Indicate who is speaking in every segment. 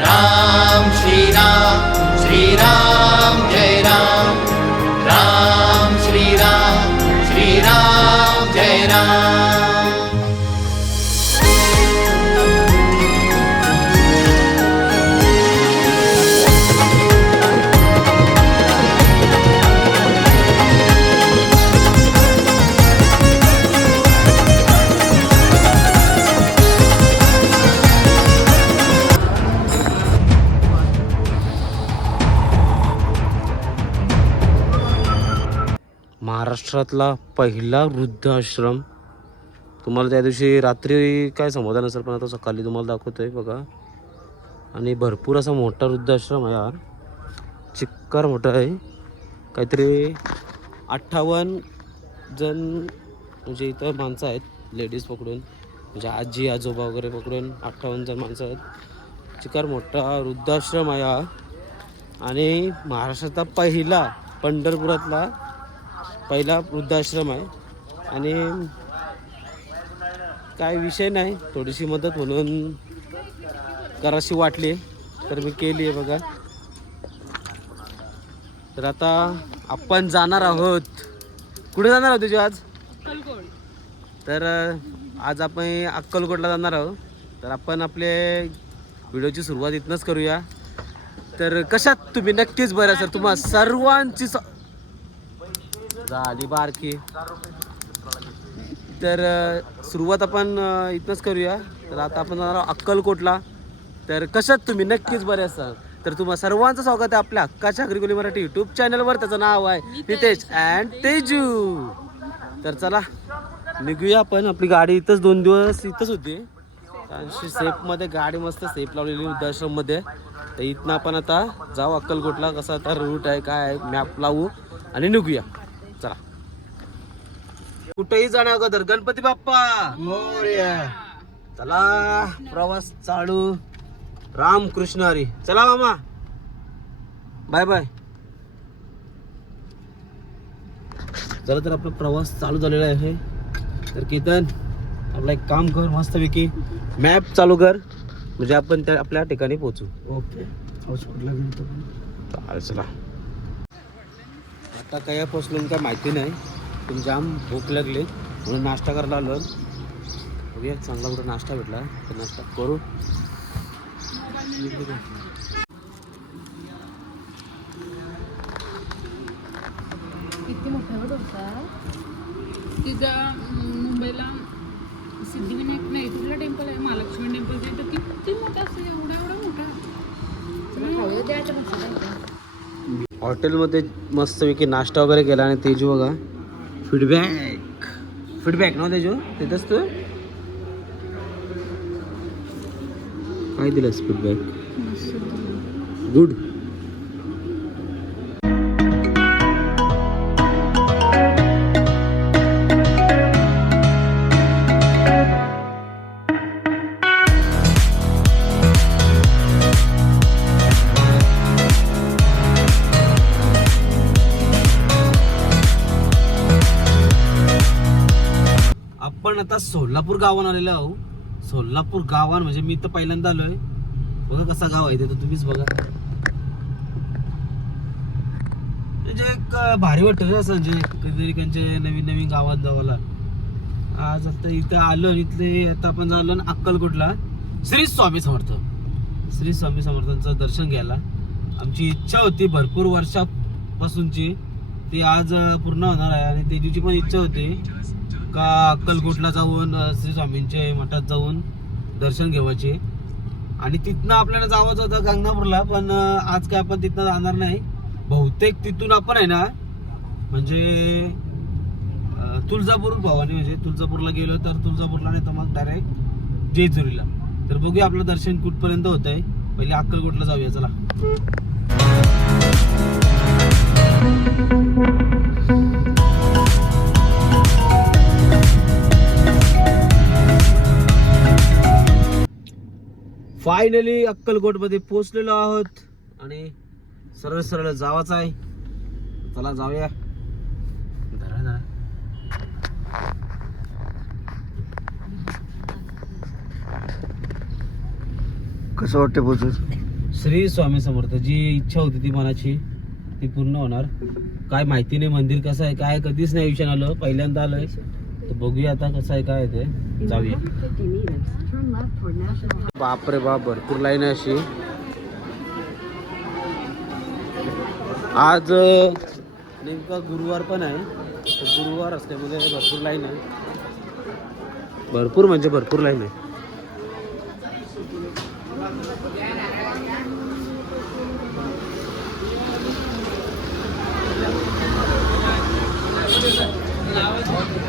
Speaker 1: राम श्रीराम श्रीराम
Speaker 2: महाराष्ट्रातला पहिला वृद्धाश्रम. तुम्हाला त्या दिवशी रात्री काय समाधान असेल पण आता सकाळी तुम्हाला दाखवतोय बघा. आणि भरपूर असा मोठा वृद्धाश्रम आहे यार. चिक्कार मोठा आहे. काहीतरी अठ्ठावन्न जण म्हणजे इथं माणसं आहेत लेडीज पकडून. म्हणजे आजी आजोबा वगैरे पकडून अठ्ठावन्न जण माणसं आहेत. चिकार मोठा वृद्धाश्रम आहे हा. आणि महाराष्ट्रातला पहिला पंढरपुरातला पहिला वृद्धाश्रम आहे. आणि काय विषय नाही थोडीशी मदत म्हणून कराशी वाटली तर मी केली आहे बघा. तर आता आपण जाणार आहोत. कुठे जाणार आहोत तुझी आज? तर आज आपण अक्कलकोटला जाणार आहोत. तर आपण आपले व्हिडिओची सुरुवात इथनंच करूया. तर कशात तुम्ही? नक्कीच बरं सर तुम्हा सर्वांची स- झाली बारकी. तर सुरुवात आपण इथनंच करूया. तर आता आपण जाणार आहोत अक्कलकोटला. तर कशात तुम्ही? नक्कीच बरे असाल. तर तुम्हा सर्वांचं स्वागत आहे आपल्या हक्काच्या अग्रिकोली मराठी युट्यूब चॅनलवर त्याचं नाव आहे नितेश अँड तेजू. तर चला निघूया आपण. आपली गाडी इथंच दोन दिवस इथंच होती. अशी सेफमध्ये गाडी मस्त सेफ लावलेली वृद्धाश्रममध्ये. तर इथनं आपण आता जाऊ अक्कलकोटला. कसा आता रूट आहे काय आहे मॅप लावू. आणि निघूया. चला. कुठेही जाण्या अगोदर. गणपती बाप्पा. चला प्रवास चालू. राम कृष्ण हरी. चला मामा. Bye bye. चला तर आपला प्रवास चालू झालेला आहे. तर केतन आपला एक काम कर मस्तपैकी. मॅप चालू कर. म्हणजे आपण त्या आपल्या ठिकाणी पोहोचू. ओके. चला. आता काय पोचलो काय माहिती नाही. पण जाम भूक लागली. म्हणून नाश्ता करायला आलो. बघूया चांगला कुठं नाश्ता भेटला. तर नाश्ता करू.
Speaker 3: किती मोठा आहे डोसा? तिथं मुंबईला सिद्धिविनायक नाही कुठला टेम्पल आहे महालक्ष्मी टेम्पल. तिथं किती मोठा असतो एवढा एवढा मोठा.
Speaker 2: हॉटेलमध्ये मस्तपैकी नाश्ता वगैरे केला आणि तेजू बघा. फीडबॅक फीडबॅक ना तेजू? तिथंच तू? काय दिलंस फीडबॅक गुड सोलापूर गावान आलेलो आहो सोलापूर गावान म्हणजे मी तर पहिल्यांदा आलोय. बघा कसा गाव आहे ते तर तुम्हीच बघा. म्हणजे एक भारी वाटतं रे असं म्हणजे कधीतरी त्यांचे नवीन नवीन गावात जावाला आज आता इथं आलो इथले आता आपण झालो ना अक्कलकोटला. श्री स्वामी समर्थ. श्री स्वामी समर्थांचं दर्शन घ्यायला. आमची इच्छा होती भरपूर वर्षापासूनची. ती आज पूर्ण होणार आहे आणि तेजूची पण इच्छा होती. का अक्कलकोटला जाऊन श्री स्वामींचे मठात जाऊन दर्शन घेवायचे? आणि तिथनं आपल्याला जावंच होतं गंगापूरला पण आज काय आपण तिथनं जाणार नाही. बहुतेक तिथून आपण आहे ना म्हणजे तुळजापूर भवानी म्हणजे तुळजापूरला गेलो तर तुळजापूरला नाही तर मग डायरेक्ट जेजुरीला. तर बघूया आपलं दर्शन कुठपर्यंत होत आहे पहिले अक्कलकोटला जाऊया चला. फायनली अक्कलकोटमध्ये पोहोचलेलो आहोत. आणि सरळ सरळ जावाच आहे. चला जाऊया. कसं वाटतं पोचून श्री स्वामी समर्थ जी इच्छा होती ती मनाची ती पूर्ण होणार. काय माहिती नाही मंदिर कसं आहे काय कधीच नाही विषय आलं. पहिल्यांदा आलोय. तर बघूया आता कसं आहे काय ते. जाऊया. बापरे बाप भरपूर लाईन आहे अशी. आज नेमका गुरुवार पण आहे. तर गुरुवार असल्यामुळे भरपूर लाईन आहे. भरपूर म्हणजे भरपूर लाईन आहे.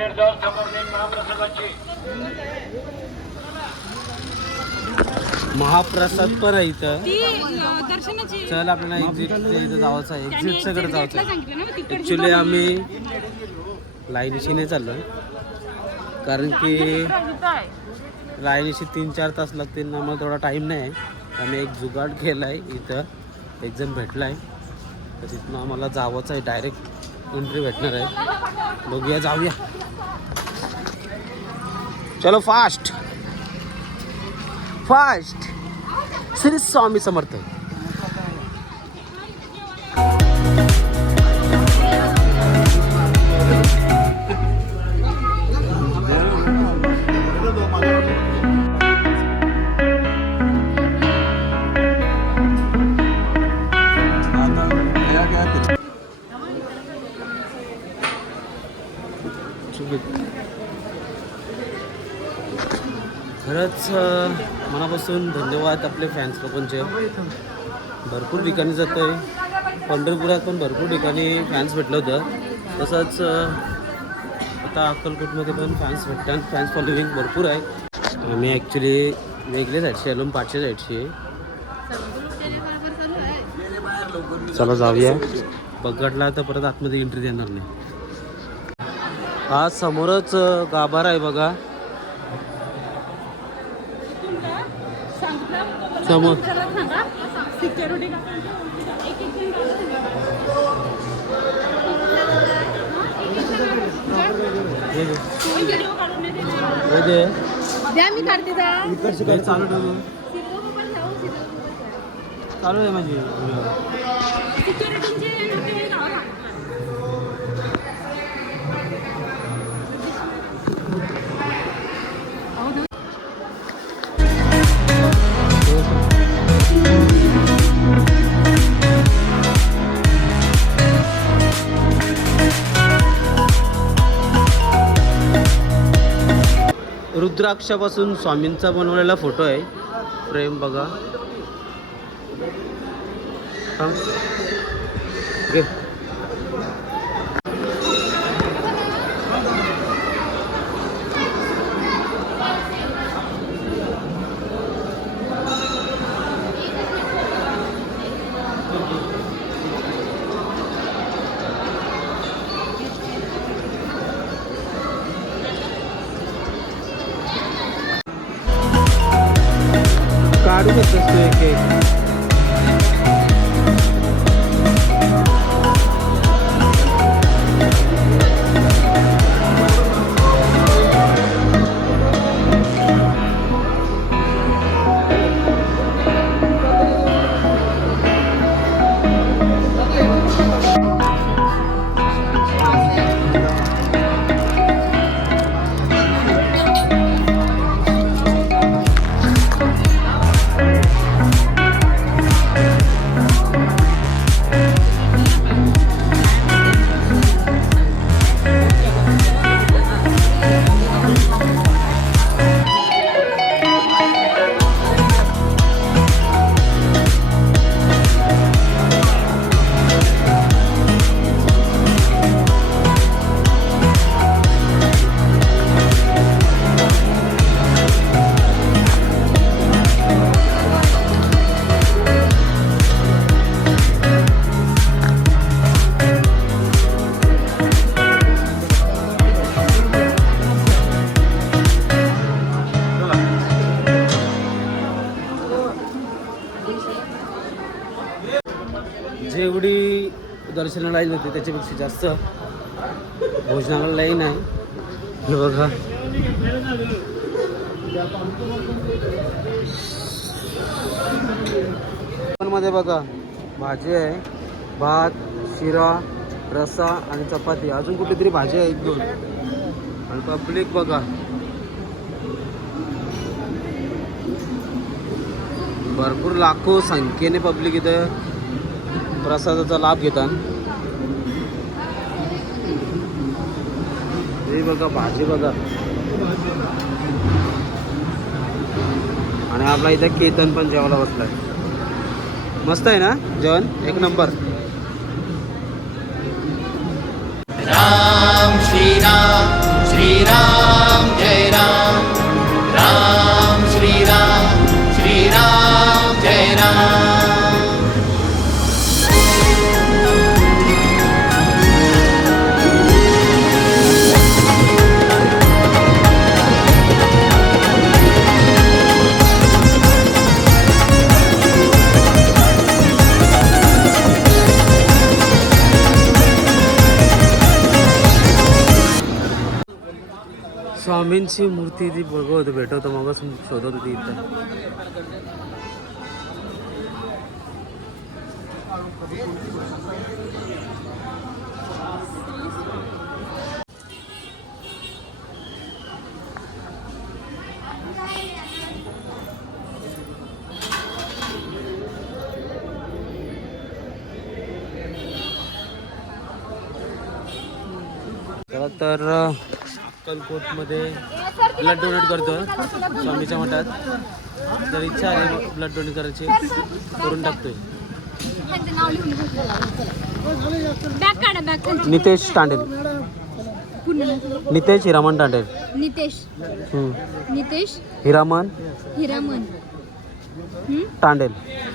Speaker 2: वाजला एक महाप्रसाद पण आहे इथं. ती अं, दर्शनाची. चल आपल्याला एक्झिट इथं जायचं आहे. एक्झिट सगळं जायचं आहे. ना ॲक्च्युली आम्ही लाईनीशी नाही चाललो कारण की. लाईनीशी तीन चार तास लागतील आम्हाला थोडा टाईम नाही आहे. आम्ही एक जुगाड केला आहे इथं एक जण भेटला आहे तर तिथनं आम्हाला जावंच आहे डायरेक्ट एंट्री भेटना है बघूया जाऊया चलो फास्ट फास्ट श्री स्वामी समर्थ। खरंच मनापासून धन्यवाद आपले फॅन्स लोकांचे. भरपूर ठिकाणी जातो आहे पंढरपुरात पण भरपूर ठिकाणी फॅन्स भेटलं होतं. तसंच आता अक्कलकोटमध्ये पण फॅन्स भेटतात. फॅन्स फॉलोविंग भरपूर आहे. आम्ही ॲक्च्युली वेगळ्या साईडची आलो पाचशे साईडची आहे चला जाऊया. पगडला तर परत आतमध्ये एंट्री देणार नाही. हा समोरच गाभारा आहे बघा सांगितलं समोर त्याला सांगा सिक्युरिटी एक एक जण हे घे. व्हिडिओ काढून नाही देणार. हे दे. द्या मी काढते जा. चालू ठेवू चालू आहे म्हणजे. रुद्राक्षापासून स्वामींचा बनवलेला फोटो आहे. प्रेम बघा. हां. barulho essas coisas que. जेवढी दर्शनाला लाईन होती त्याच्यापेक्षा जास्त भोजनाला लाईन आहे हे बघा. मध्ये बघा भाजी आहे भात शिरा रसा आणि चपाती. अजून कुठेतरी भाजी आहे एक दोन. आणि पब्लिक बघा. भरपूर लाखो संख्येने पब्लिक इथं प्रसादाचा लाभ घेतात. हे बघा भाजी बघा. आणि आपला इथं केतन पण जेवायला बसलाय. मस्त आहे ना जेवण? एक नंबर.
Speaker 1: राम श्रीराम श्रीराम जय राम.
Speaker 2: स्वामींची मूर्ती ती बघत भेटवत मग शोधत होती इथं. तर अक्कलकोटमध्ये ब्लड डोनेट करतो स्वामीच्या मठात. जर इच्छा आहे ब्लड डोनेट करायची करून टाकतोय. नितेश तांडेल नितेश हिरामन तांडेल नितेश. नितेश. हिरामन. हिरामन? तांडेल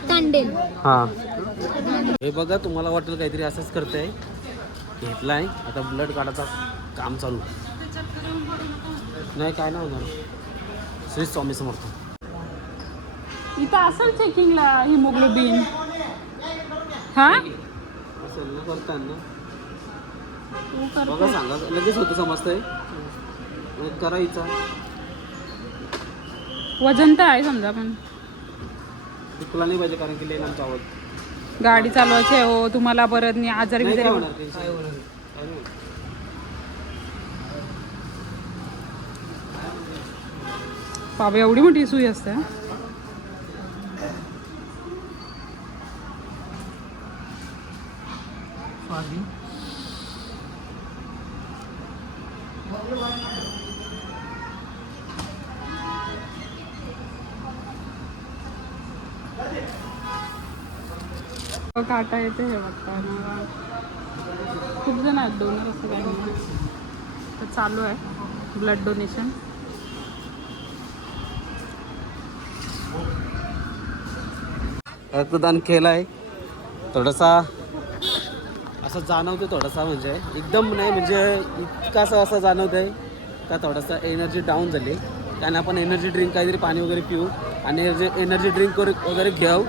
Speaker 2: तांडेल हां. हे बघा तुम्हाला वाटेल काहीतरी असंच करताय. घेतलाय. आता ब्लड काढायचा काम चालू. नाही काय नाही होणार. श्री स्वामी समर्थ.
Speaker 3: इथं असेल चेकिंगला हिमोग्लोबिन. हा? असेल ना करताना.
Speaker 2: कर बघा सांगा. लगेच होतं समजतंय. करायचा
Speaker 3: वजन तर आहे समजा पण.
Speaker 2: तुला नाही पाहिजे कारण की लेन आमचा आवाज
Speaker 3: गाडी चालवायची आहे हो. तुम्हाला परत नाही आजारी बिजारी होणार. बाबा एवढी मोठी सुई असते हा? काटा येते हे बघता खूप जण आहेत डोनर असं काही तर चालू आहे ब्लड डोनेशन.
Speaker 2: रक्तदान केलं आहे थोडासा असं जाणवतो थोडासा म्हणजे. एकदम नाही म्हणजे इतकासा असं जाणवत आहे का थोडासा एनर्जी डाऊन झाली. त्याने आपण एनर्जी ड्रिंक काहीतरी पाणी वगैरे पिऊ आणि एनर्जी एनर्जी ड्रिंक वगैरे घेऊ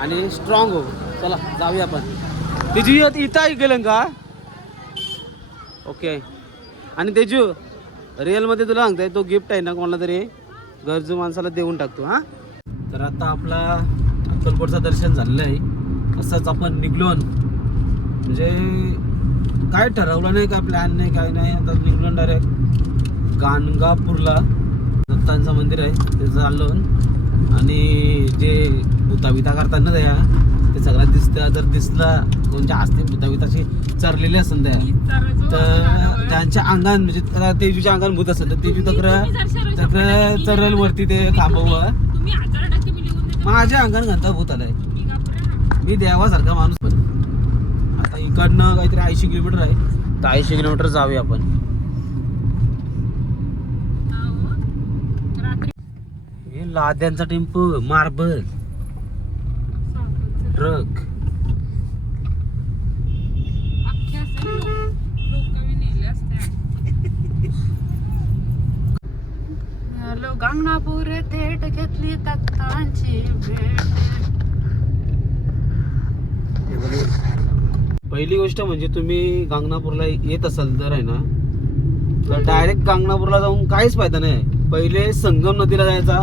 Speaker 2: आणि स्ट्रॉंग होऊ. चला जाऊया आपण. तिची इथं गेलं का ओके आणि तेजू रिअलमध्ये तुला सांगताय तो गिफ्ट आहे ना कोणाला तरी? गरजू माणसाला देऊन टाकतो हां? तर आता आपला अक्कलकोटचं दर्शन झालेलं आहे. असंच आपण निघलोन. म्हणजे काय ठरवलं नाही का प्लॅन नाही काय नाही. आता निघलोन डायरेक्ट गाणगापूरला. दत्तांचं मंदिर आहे ते चाललो आणि जे भूताविता करताना त्या ते सगळ्यात दिसतं जर दिसला कोणत्या असते भूताविताची चरलेली असेल त्या तर त्यांच्या अंगान म्हणजे तेजूच्या अंगान भूत असेल. तर तेजू तक्र तक्र चरल वरती ते खांबवं माझ्या अंगाने घंटा भूत आलाय. मी देवासारखा माणूस पण. आता इकडनं काहीतरी ऐंशी किलोमीटर आहे. तर ऐंशी किलोमीटर जाऊया आपण. हे लाद्यांचा टेम्पो मार्बल ट्रक अख्ख्या असं लोक
Speaker 3: मी नेले असते हॅलो गांगणापूर थेट घेतली दत्तांची भेट.
Speaker 2: पहिली गोष्ट म्हणजे तुम्ही गांगनापूरला येत असाल तर आहे ना तर डायरेक्ट गांगनापूरला जाऊन काहीच फायदा नाही. पहिले संगम नदीला जायचा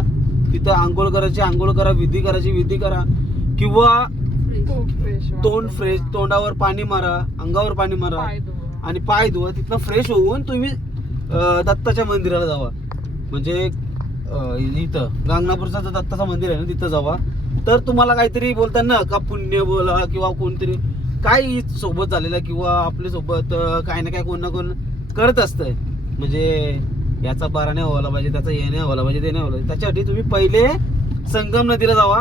Speaker 2: तिथं आंघोळ करायची आंघोळ करा विधी करायची विधी करा. किंवा तोंड फ्रेश तोंडावर पाणी मारा अंगावर पाणी मारा. आणि पाय धुवा तिथनं फ्रेश होऊन तुम्ही दत्ताच्या मंदिराला जावा. म्हणजे इथं. गांगनापूरचा जर दत्ताचं मंदिर आहे ना तिथं जावा. तर तुम्हाला काहीतरी बोलताना का पुण्य बोला किंवा कोणतरी काही सोबत झालेलं किंवा आपल्यासोबत काय ना काय कोण ना कोण करत असतंय. म्हणजे याचा बारा नाही व्हायला पाहिजे त्याचा हे नाही व्हायला पाहिजे ते नाही व्हायला पाहिजे. त्याच्यासाठी तुम्ही पहिले संगम नदीला जावा.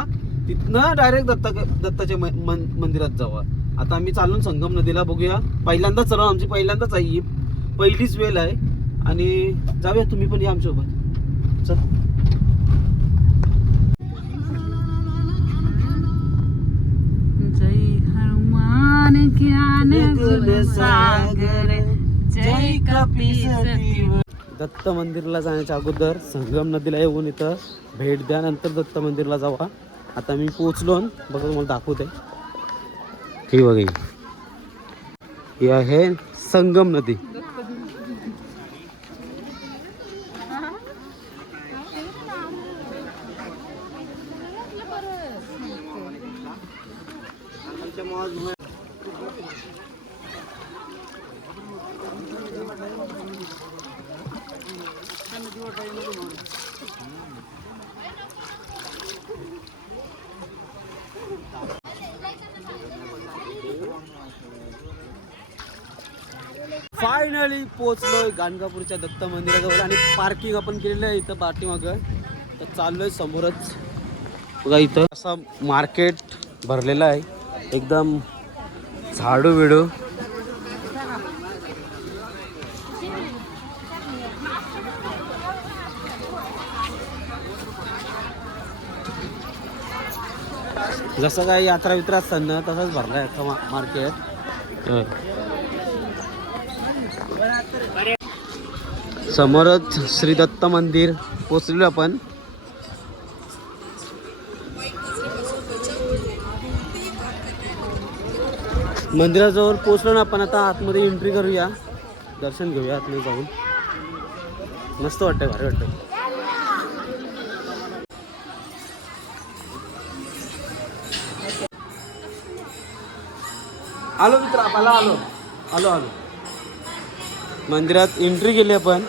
Speaker 2: तिथनं डायरेक्ट दत्ता दत्ताच्या म- मन- मंदिरात जावा. आता आम्ही चालून संगम नदीला बघूया. पहिल्यांदाच चलो आमची पहिल्यांदाच आहे ही. पहिलीच वेळ आहे. आणि जाऊया तुम्ही पण या आमच्यासोबत. चल.
Speaker 3: जय हनुमान ज्ञान सागर जय
Speaker 2: दत्त मंदिरला जाण्याच्या अगोदर संगम नदीला येऊन इथं भेट द्या नंतर दत्त मंदिरला जावा. आता मी पोचलो बघा तुम्हाला दाखवते. ही बघा. ही आहे संगम नदी फायनली पोहोचलोय गाणगापूरच्या दत्त मंदिराजवळ आणि पार्किंग आपण केलेलं आहे इथं पाठीमागं. तर चाललोय समोरच. बघा इथं असं मार्केट भरलेलं आहे. एकदम झाडू बिडू. जसं काय यात्रा वित्रा असतात ना तसंच भरलाय मार्केट. समोरच श्री दत्त मंदिर पोचलेलो आपण. मंदिराजवळ पोचलो ना आपण आता आतमध्ये एंट्री करूया. दर्शन घेऊया आतमध्ये जाऊन. मस्त वाटतंय भारी वाटतं आलो मित्र आपल्याला आलो. आलो आलो. मंदिरात एंट्री केली आपण.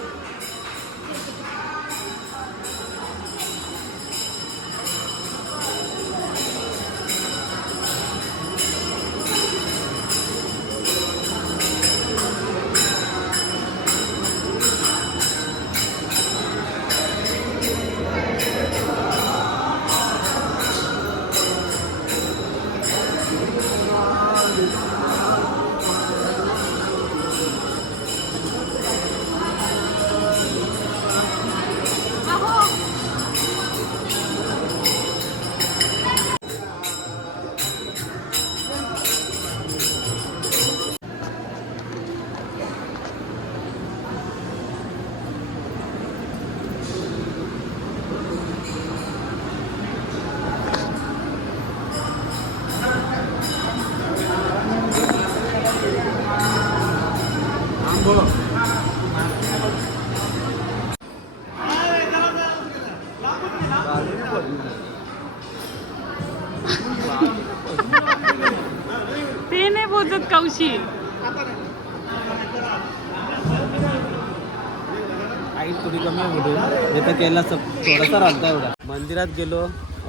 Speaker 2: हाईट थोडी कमी नाही तर केला थोडासा राहता एवढा. मंदिरात गेलो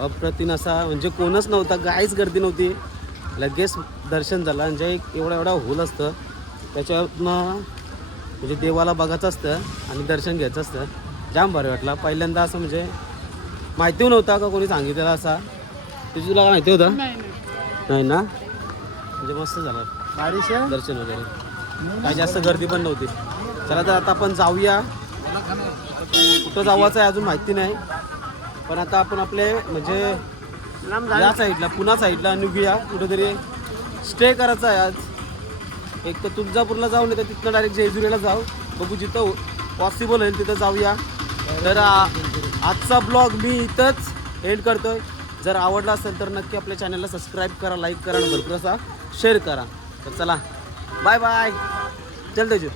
Speaker 2: अप्रतिम असा म्हणजे कोणच नव्हता काहीच गर्दी नव्हती. लगेच दर्शन झालं म्हणजे एक एवढा एवढा होल असतं त्याच्यातनं म्हणजे देवाला बघायचं असतं आणि दर्शन घ्यायचं असतं. जाम भारी वाटला. पहिल्यांदा असं म्हणजे माहिती नव्हता का कोणी सांगितलेलं असा? तुझी तुला माहिती होतं? नाही ना? म्हणजे मस्त झालं.
Speaker 3: दर्शन
Speaker 2: वगैरे. काही जास्त गर्दी पण नव्हती. चला तर आता आपण जाऊया. कुठं जावाचं आहे अजून माहिती नाही. पण आता आपण आपले म्हणजे या साईडला पुन्हा साईडला निघूया. कुठंतरी स्टे करायचा आहे आज. एक तर तुळजापूरला जाऊ नाही तर तिथनं डायरेक्ट जेजुरीला जाऊ. बघू जिथं पॉसिबल होईल तिथं जाऊया. तर आजचा ब्लॉग मी इथंच एंड करतोय. जर आवडला असेल तर नक्की आपल्या चॅनलला सबस्क्राईब करा लाईक करा आणि भरपूर असा शेअर करा. तर चला. Bye bye. चल त्याच्या